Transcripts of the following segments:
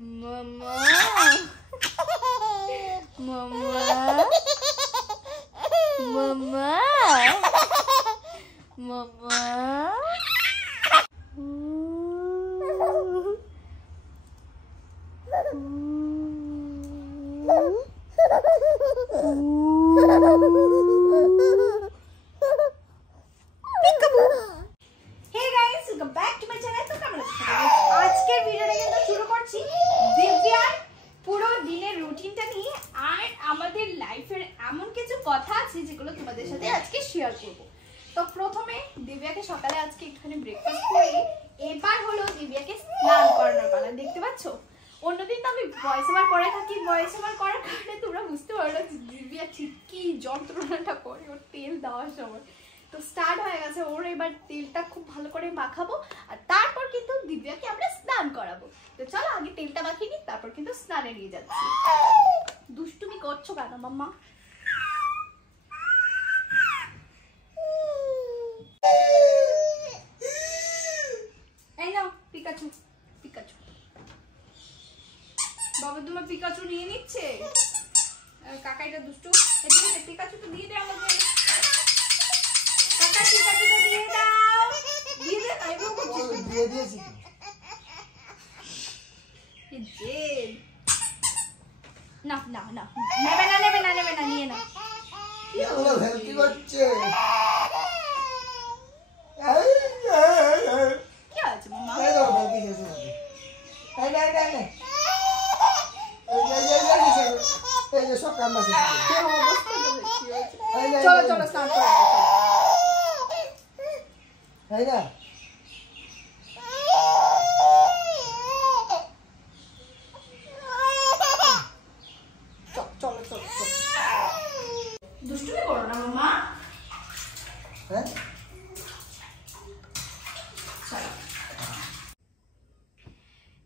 মামা মামা মামা মামা আজকের ভিডিওটা কিন্তু শুরু করছি দিব্যার পুরো দিনের রুটিনটা নিয়ে, আর আমাদের লাইফের এমন কিছু কথা আছে যেগুলো তোমাদের সাথে আজকে শেয়ার করব। তো প্রথমে দিব্যাকে সকালে আজকে একটুখানি ব্রেকফাস্ট করি, এবার হলো দিব্যাকে স্নান করানোর পালা। দেখতে পাচ্ছ, অন্যদিন তো আমি ভয়েস ওভার করে থাকি, ভয়েস ওভার করার কারণে তোমরা বুঝতে পারো না দিব্যা ঠিক কি যন্ত্রণাটা করে ওর তেল দেওয়ার সময়। তো স্টার্ট হয়ে গেছে ওর, এবার তেলটা খুব ভালো করে মাখাবো আর তারপর কিন্তু দিব্যাকে আমরা স্নান করাবো। তো চলো আগে তেলটা মাখিয়ে নিই, তারপর কিন্তু স্নানে নিয়ে যাচ্ছি। দুষ্টুমি করছো কেন মাম্মা? এই নাও পিকাচু, পিকাচু বাবা তোমার পিকাচু নিয়ে নিচ্ছে। কাকাইটা দুষ্টু, এদিকে পিকাচু তো দিয়ে দে আমাদের। কাকা পিকাচুটা দিয়ে দাও, দিয়ে দে। আইবো করছিস দিয়ে দিয়েছি কি জেদ। না না না নেবে না, নেবে না, নেবে না, নিয়ে না। এগুলো হেলদি করছে। কি আছে মামা? এই দাও বাকি শেষ হয়ে গেছে। এই না এই না এই না। এই যে সব কাম আছে। চলো চলো স্নান করো। এই না চলো চলো চলো, দুষ্টুমি করো না মামা। হ্যাঁ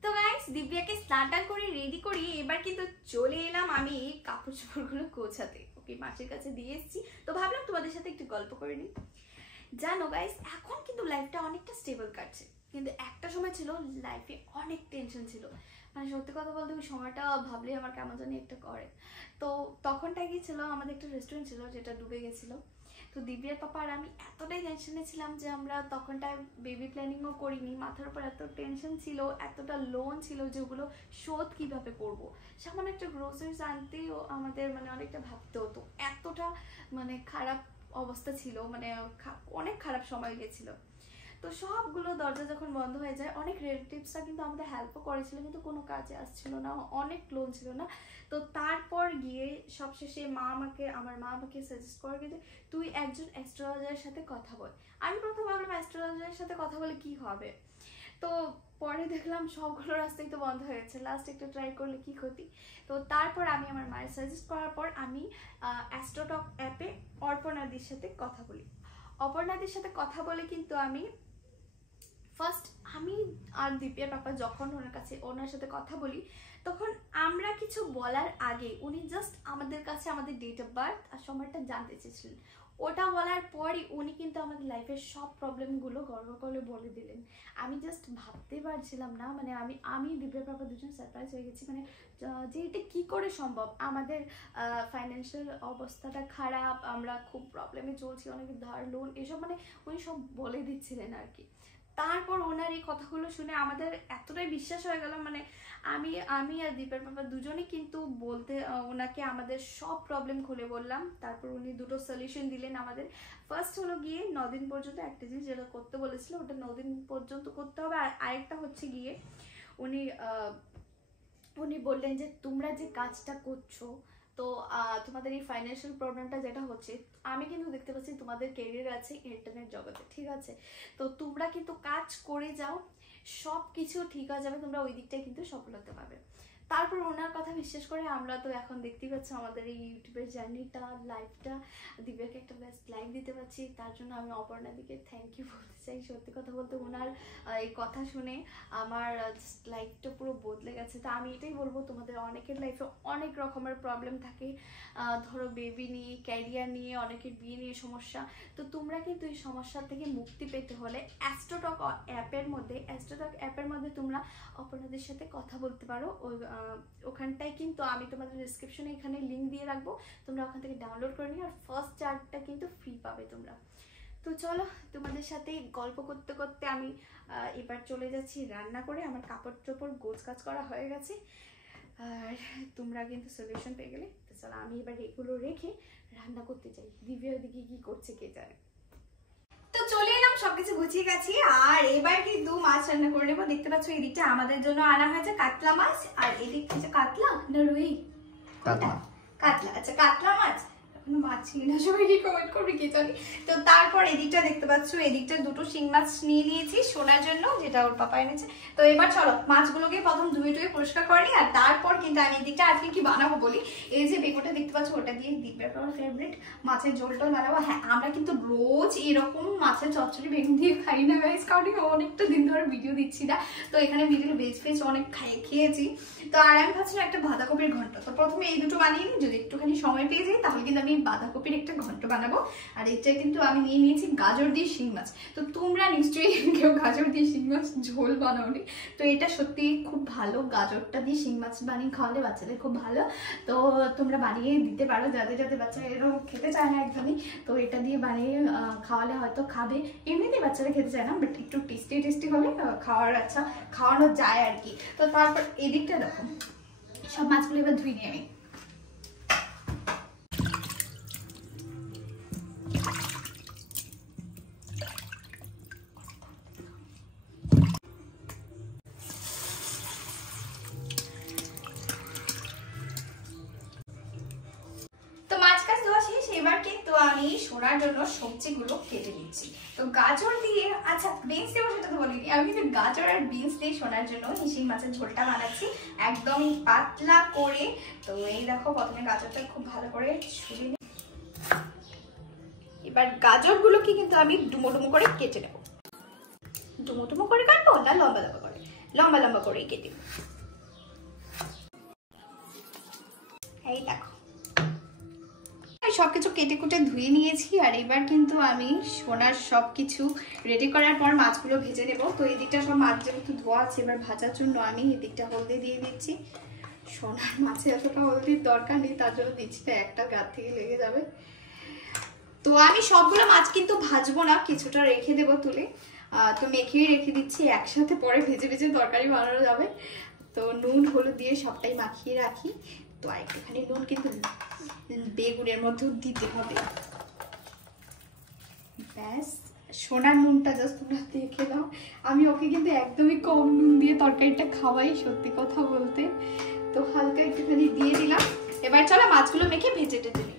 তো গাইস দিব্যাকে স্নান টান করে রেডি করি, এবার কিন্তু চলে এলাম আমি কাপড় চোপড়গুলো গোছাতে। ওকে মাসির কাছে দিয়ে এসেছি, তো ভাবলাম তোমাদের সাথে একটু গল্প করে নিই। জানো গাইস, এখন কিন্তু লাইফটা অনেকটা স্টেবল কাটছে, কিন্তু একটা সময় ছিল লাইফে অনেক টেনশন ছিল। মানে সত্যি কথা বলতে ওই সময়টা ভাবলে আমার কেমন জানি একটা করে। তো তখনটা কি ছিল, আমাদের একটা রেস্টুরেন্ট ছিল যেটা ডুবে গেছিলো। তো দিব্যার পাপা আর আমি এতটাই টেনশনে ছিলাম যে আমরা তখনটায় বেবি প্ল্যানিংও করিনি, মাথার উপর এত টেনশন ছিল, এতটা লোন ছিল যেগুলো শোধ কিভাবে করব। সামান্য একটা গ্রোসারিজ আনতেও আমাদের মানে অনেকটা ভাবতে হতো, এতটা মানে খারাপ অবস্থা ছিল, মানে অনেক খারাপ সময় গেছিল। তো সবগুলো দরজা যখন বন্ধ হয়ে যায়, অনেক রিলেটিভসরা কিন্তু আমাদের হেল্পও করেছিল, কিন্তু কোনো কাজে আসছিল না, অনেক লোন ছিল না। তো তারপর গিয়ে সবশেষে আমার মা আমাকে সাজেস্ট করে যে তুই একজন অ্যাস্ট্রোলজারের সাথে কথা বল। আমি প্রথম ভাবলাম অ্যাস্ট্রোলজারের সাথে কথা বলে কি হবে, তো পরে দেখলাম সবগুলো রাস্তাই তো বন্ধ হয়ে গেছে, লাস্ট একটু ট্রাই করলে কি ক্ষতি। তো তারপর আমি আমার মায়ের সাজেস্ট করার পর আমি অ্যাস্ট্রোটক অ্যাপে অর্পণাদির সাথে কথা বলি। অপর্ণাদির সাথে কথা বলে কিন্তু আমি ফার্স্ট আমি আর দিব্যার পাপা যখন ওনার সাথে কথা বলি, তখন আমরা কিছু বলার আগে উনি জাস্ট আমাদের কাছে আমাদের ডেট অফ বার্থ আর সময়টা জানতে চেয়েছিলেন। ওটা বলার পরই উনি কিন্তু আমাদের লাইফের সব প্রবলেমগুলো গর্ব করে বলে দিলেন। আমি জাস্ট ভাবতে পারছিলাম না, মানে আমি দিব্যার পাপা দুজন সারপ্রাইজ হয়ে গেছি, মানে যে এটা কী করে সম্ভব। আমাদের ফাইন্যান্সিয়াল অবস্থাটা খারাপ, আমরা খুব প্রবলেমে চলছি, অনেক ধার লোন এসব, মানে উনি সব বলে দিচ্ছিলেন আর কি। তারপর ওনার এই কথাগুলো শুনে আমাদের এতটাই বিশ্বাস হয়ে গেল, মানে আমি আর দীপের বাবা দুজনেই কিন্তু ওনাকে আমাদের সব প্রবলেম খুলে বললাম। তারপর উনি দুটো সলিউশন দিলেন আমাদের। ফার্স্ট হলো গিয়ে 9 দিন পর্যন্ত একটা জিনিস যেটা করতে বলেছিল ওটা 9 দিন পর্যন্ত করতে হবে, আর আরেকটা হচ্ছে গিয়ে উনি বললেন যে তোমরা যে কাজটা করছো, তো তোমাদের এই ফাইন্যান্সিয়াল প্রবলেমটা যেটা হচ্ছে, আমি কিন্তু দেখতে পাচ্ছি তোমাদের ক্যারিয়ার আছে ইন্টারনেট জগতে, ঠিক আছে, তো তোমরা কিন্তু কাজ করে যাও, সব কিছু ঠিক হয়ে যাবে, তোমরা ওই দিকটাই কিন্তু সফল হতে পারবে। তারপর ওনার কথা বিশ্বাস করে আমরা তো এখন দেখতেই পাচ্ছি আমাদের এই ইউটিউবের জার্নিটা, লাইফটা, দিব্যাকে একটা বেস্ট লাইফ দিতে পারছি। তার জন্য আমি অপর্ণাদিকে থ্যাংক ইউ বলতে চাই। সত্যি কথা বলতে ওনার এই কথা শুনে আমার লাইফটা পুরো বদলে গেছে। তা আমি এটাই বলবো, তোমাদের অনেকের লাইফে অনেক রকমের প্রবলেম থাকে, ধরো বেবি নিয়ে, ক্যারিয়ার নিয়ে, অনেকের বিয়ে নিয়ে সমস্যা। তো তোমরা কিন্তু এই সমস্যা থেকে মুক্তি পেতে হলে অ্যাস্ট্রোটক অ্যাপের মধ্যে তোমরা অপর্ণাদের সাথে কথা বলতে পারো। ওখানটায় কিন্তু আমি তোমাদের ডিসক্রিপশনে এখানে লিঙ্ক দিয়ে রাখবো, তোমরা ওখান থেকে ডাউনলোড করে নিও। আর ফার্স্ট চার্টটা কিন্তু ফ্রি পাবে তোমরা। তো চলো, তোমাদের সাথে গল্প করতে করতে আমি এবার চলে যাচ্ছি রান্না করে। আমার কাপড় চোপড় গোছ কাজ করা হয়ে গেছে, আর তোমরা কিন্তু সলিউশন পেয়ে গেলে। তো চলো, আমি এবার এগুলো রেখে রান্না করতে যাই। দিব্যা ওদিকে কি করছে কে জানে। তো চলে এলাম, সবকিছু গুছিয়ে গেছি, আর এবার কিন্তু মাছ রান্না করে নেবো। দেখতে পাচ্ছ এদিকটা আমাদের জন্য আনা হয়েছে কাতলা মাছ, আর এদিকটা হচ্ছে কাতলা না রুই, কাতলা। আচ্ছা, কাতলা মাছ মাছ না, সবাই কি কমেন্ট করবে কি জানি। তো তারপর এদিকটা দেখতে পাচ্ছ, এদিকটা দুটো শিং মাছ নিয়ে নিয়েছি সোনার জন্য, যেটা ওর পাপা এনেছে। তো এবার চলো মাছগুলোকে প্রথম ধুয়ে পরিষ্কার করে নিই, আর তারপর কিন্তু আমি এদিকটা আজকে কি বানাবো বলি। এই যে বেগুনটা দেখতে পাচ্ছ, ওটা দিয়ে দিব্যার ফেভারিট মাছের ঝোলটা বানাবো। হ্যাঁ, আমরা কিন্তু রোজ এরকম মাছের চচ্চড়ি বেগুন দিয়ে খাই না গাইস, কারণ অনেকটা দিন ধরে ভিডিও দিচ্ছি না। তো এখানে ভিডিও ভেজ অনেক খেয়েছি। তো আর আমি ভাবছিলাম একটা বাঁধাকপির ঘন্ট। তো প্রথমে এই দুটো বানিয়ে নিই, যদি একটুখানি সময় পেয়ে যাই তাহলে কিন্তু আমি বাঁধাকপির একটা ঘন্ট বানাবো। আর এটা কিন্তু আমি নিয়ে নিয়েছি গাজর দিয়ে শিং মাছ। তো তোমরা নিশ্চয়ই কেউ গাজর দিয়ে শিং মাছ ঝোল বানাওনি, তো এটা সত্যি খুব ভালো। গাজরটা দিয়ে শিং মাছ বানিয়ে খাওয়ালে বাচ্চাদের খুব ভালো। তো তোমরা বানিয়ে দিতে পারো, যাদের যাদের বাচ্চারা এরকম খেতে চায় না একদমই, তো এটা দিয়ে বানিয়ে খাওয়ালে হয়তো খাবে। এমনিতেই বাচ্চারা খেতে চায় না, বাট একটু টেস্টি হলে খাওয়ানো যায় আর কি। তো তারপর এদিকটা দেখো, সব মাছগুলো এবার ধুই নিয়ে আমি। এবার কিন্তু আমি সোনার জন্য সবজিগুলো কেটে নিচ্ছি। তো গাজর দিয়ে, আচ্ছা বিনস দেবো সেটা তো বলিনি, আমি কিন্তু গাজর আর বিনস দিয়ে সোনার জন্য শিং মাছের ঝোলটা বানাচ্ছি একদমই পাতলা করে। তো এই দেখো, প্রথমে গাজরটা খুব ভালো করে ছুলে নিই। এবার গাজরগুলোকে কিন্তু আমি ডুমো ডুমো করে কেটে নেব। ডুমো ডুমো করে কাটবো না লম্বা লম্বা করে? লম্বা লম্বা করেই কেটে। এই দেখো, সবকিছু কেটে কুটে ধুয়ে নিয়েছি। আর এবার কিন্তু আমি সোনার সবকিছু রেডি করার পর মাছগুলো ভেজে নেব। তো এই দিকটা সব মাছ যেহেতু ধোয়া আছে, এবার ভাজার জন্য আমি এই দিকটা হলদি দিয়ে দিচ্ছি। সোনার মাছে এতটা হলদির দরকার নেই, তার জন্য দিচ্ছি না, একটা গাছ থেকে লেগে যাবে। তো আমি সবগুলো মাছ কিন্তু ভাজবো না, কিছুটা রেখে দেবো তুলে। তো মেখেই রেখে দিচ্ছি, একসাথে পরে ভেজে ভেজে তরকারি বানানো যাবে। তো নুন হলুদ দিয়ে সবটাই মাখিয়ে রাখি। তো একটুখানি নুন কিন্তু বেগুনের মধ্যেও দিতে হবে। ব্যাস, সোনার নুনটা জাস্ট তোমরা দেখে নাও। আমি ওকে কিন্তু একদমই কম নুন দিয়ে তরকারিটা খাওয়াই, সত্যি কথা বলতে। তো হালকা একটুখানি দিয়ে দিলাম। এবার চলো মাছগুলো মেখে ভেজে টেজে নিই।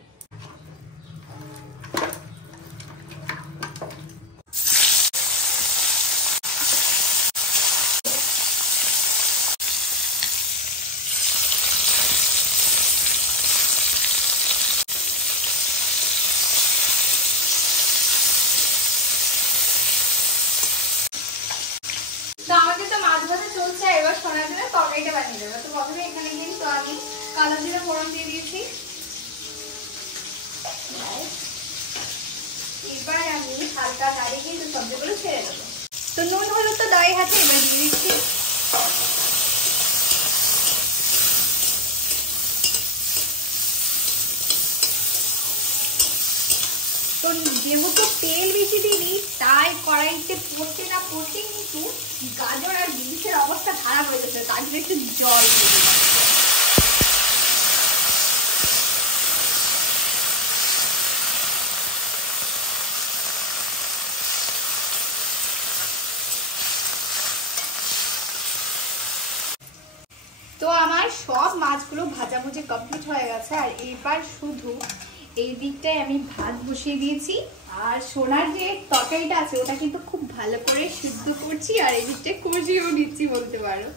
চলছে, এবার সোনার জন্য তরকারিটা বানিয়ে দেবো। তো প্রথমে এখানে কিন্তু আমি কালো জিরা ফোড়ন দিয়ে দিয়েছি। এবার আমি হালকা নাড়িয়ে কিন্তু সবজিগুলো ছেড়ে দেবো। তো নুন হলুদ তো দেওয়াই আছে, এবার দিয়ে দিচ্ছি। তো যেহেতু তেল বেশি দিইনি, তাই কড়াইতে পড়তে না পড়তে কিন্তু গাজর আর বিনসের অবস্থা খারাপ হয়ে গেছে, তার জন্য একটু জল দিয়ে দিলাম। তো আমার সব মাছগুলো ভাজাভুজি কমপ্লিট হয়ে গেছে, আর এবার শুধু এই দিকটায় আমি ভাত বসিয়ে দিয়েছি। আর সোনার যে তরকারিটা আছে ওটা কিন্তু খুব ভালো করে সিদ্ধ করছি, আর এই দিকটায় কষিয়েও নিচ্ছি বলতে পারো।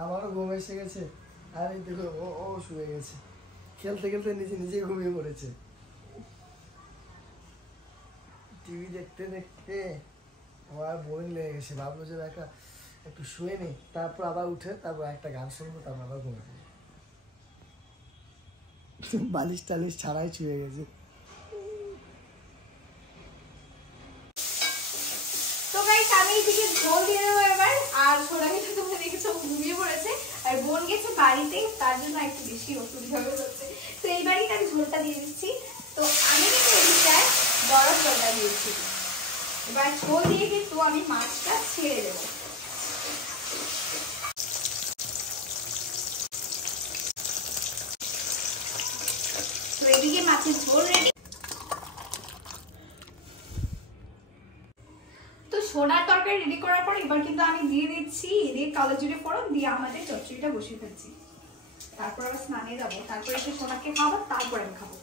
আমারও ঘুম এসে গেছে, আর এই দেখো ও শুয়ে গেছে। খেলতে খেলতে নিজে নিজে ঘুমিয়ে পড়েছে। টিভি দেখতে দেখতে আমার বোরিং লেগে গেছে, ভাবলো যে একটু শুয়ে নি, তারপর আবার উঠে তারপর একটা গান শুনবো, তারপর আবার ঘুমিয়ে পড়বো। বালিশ টালিশ ছাড়াই শুয়ে গেছে। তো গাইস আমি এদিকে ঝোল দিয়ে দেবো এবার। আর সোনাকে তো তোমরা দেখেছো ঘুমিয়ে পড়েছে, আর বোন গেছে বাড়িতে, তার জন্য একটু বেশি অসুবিধা হচ্ছে। তো এইবারই আমি ঝোলটা দিয়ে দিচ্ছি। তো আমি কিন্তু এদিকটায় বরফ জলটা দিয়েছি। এবার ঝোল দিয়ে কিন্তু আমি মাছটা ছেড়ে দেবো। তো এদিকে মাছের ঝোল রেডি। তো সোনার তরকারি রেডি করার পর এবার কিন্তু আমি দিয়ে দিচ্ছি এদিকে কালো জিরে ফোড়ন দিয়ে আমাদের চচ্চড়িটা বসিয়ে ফেলছি। তারপর আবার স্নানে যাবো, তারপর এসে সোনাকে খাবো, তারপর আমি খাবো।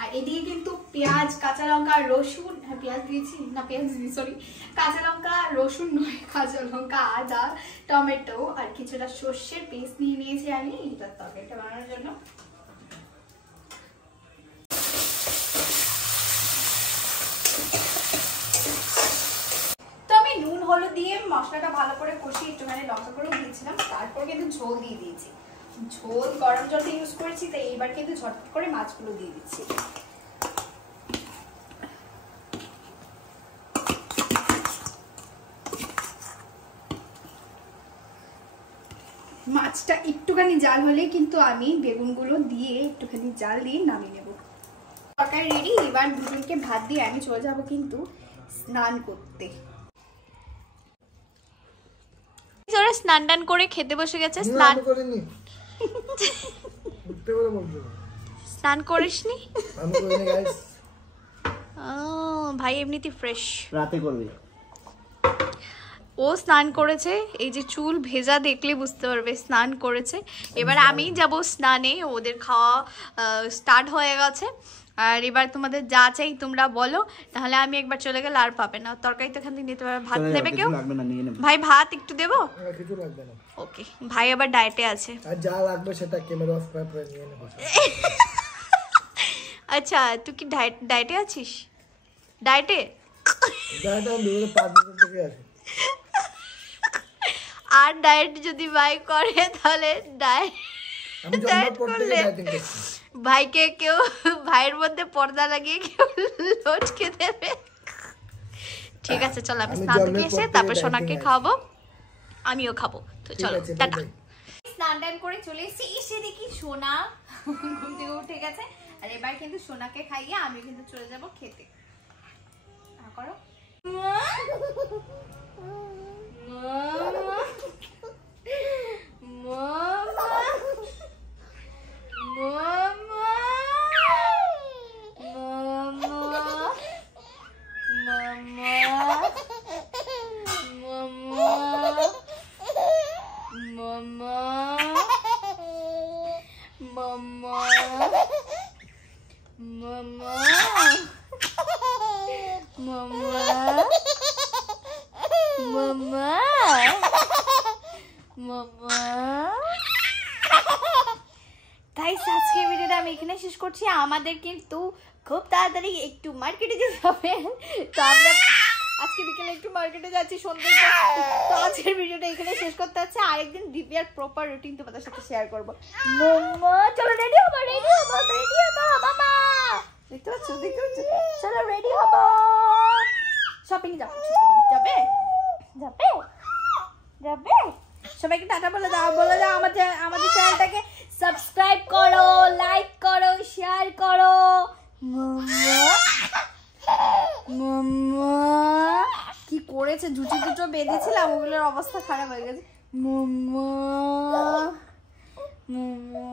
আর এদিকে কিন্তু পেঁয়াজ, কাঁচা লঙ্কা, রসুন, হ্যাঁ পেঁয়াজ দিয়েছি না, পেঁয়াজ দিই সরি, কাঁচা লঙ্কা, রসুন নয়, কাঁচা লঙ্কা, আদা, টমেটো আর কিছুটা সর্ষের পেস্ট নিয়ে নিয়েছি আমি এটার তরকারিটা বানানোর জন্য। তো আমি নুন হলুদ দিয়ে মশলাটা ভালো করে কষিয়ে একটুখানি লঙ্কা করেও দিয়েছিলাম, তারপর কিন্তু ঝোল দিয়ে দিয়েছি। ঝোল গরম জলটা ইউজ করেছি, তাই এইবার কিন্তু ঝটপট করে মাছগুলো দিয়ে দিচ্ছি। মাছটা একটুখানি জাল হলে কিন্তু আমি বেগুনগুলো দিয়ে একটুখানি জাল দিয়ে নামিয়ে নেব। তরকারি রেডি। এবার দুজনকে ভাত দিয়ে আমি চলে যাব কিন্তু স্নান করতে। ওরা স্নান টান করে খেতে বসে গেছে। স্নান করিনি, উঠতে বলে বলবো। স্নান করিসনি? আমি করিনি গাইস। ভাই এমনিতে ফ্রেশ, রাতে করবে। ও স্নান করেছে, এই যে চুল ভেজা দেখলে বুঝতে পারবে স্নান করেছে। এবার আমি যাব স্নানে, ওদের খাওয়া স্টার্ট হয়ে গেছে। আর এবার তোমাদের যা চাই তোমরা বলো, তাহলে আমি একবার চলে গেলে আর পাবে না। তরকারি তো এখান থেকে নিতে পারবে। ভাত নেবে কেউ? ভাই ভাত একটু দেবো? কিছু লাগবে না। ওকে, ভাই আবার ডায়েটে আছে। আর যা লাগবে সেটা ক্যামেরা অফ করে নিয়ে নেব। আচ্ছা তুই কি ডায়েটে আছিস? ডায়েটে? ডায়েট আমি 5 মিনিট থেকে আছি। আর ডায়েট যদি ভাই করে তাহলে ডায়েট করলে ভাইকে কেউ, ভাইয়ের মধ্যে পর্দা লাগিয়ে কেউ লটকে দেবে। ঠিক আছে চলো আমি স্নান থেকে এসে তারপর সোনাকে খাওয়াবো, আমিও খাবো। তো চলো টাটা। স্নান টান করে চলে এসেছি, এসে দেখি সোনা ঘুম থেকে উঠে গেছে। আর এবার কিন্তু সোনাকে খাইয়ে আমি কিন্তু চলে যাব খেতে। করো আজকের ভিডিওটা আমি এখানে শেষ করছি। আমাদের কিন্তু খুব তাড়াতাড়ি একটু মার্কেটে যেতে হবে, তো আমরা আজকে বিকেলে একটু মার্কেটে যাচ্ছি সন্ধ্যে। তো আজকের ভিডিওটা এখানে শেষ করতে হচ্ছে, আরেকদিন দিব্যার প্রপার রুটিন তোমাদের সাথে শেয়ার করবো। মাম্মা চলো রেডি হবো, রেডি হবো, রেডি হবো মামা। দেখতে পাচ্ছ, দেখতে পাচ্ছ? চলো রেডি হবো, শপিং যাবো। যাবে যাবে যাবে? সবাইকে টাটা বলে দাও, বলে দাও আমাদের চ্যানেলটাকে সাবস্ক্রাইব করো, লাইক করো, শেয়ার করো। মাম্মা কি করেছে, জুচি দুটো বেঁধেছিলাম, ওগুলোর অবস্থা খারাপ হয়ে গেছে। মাম্মা মাম্মা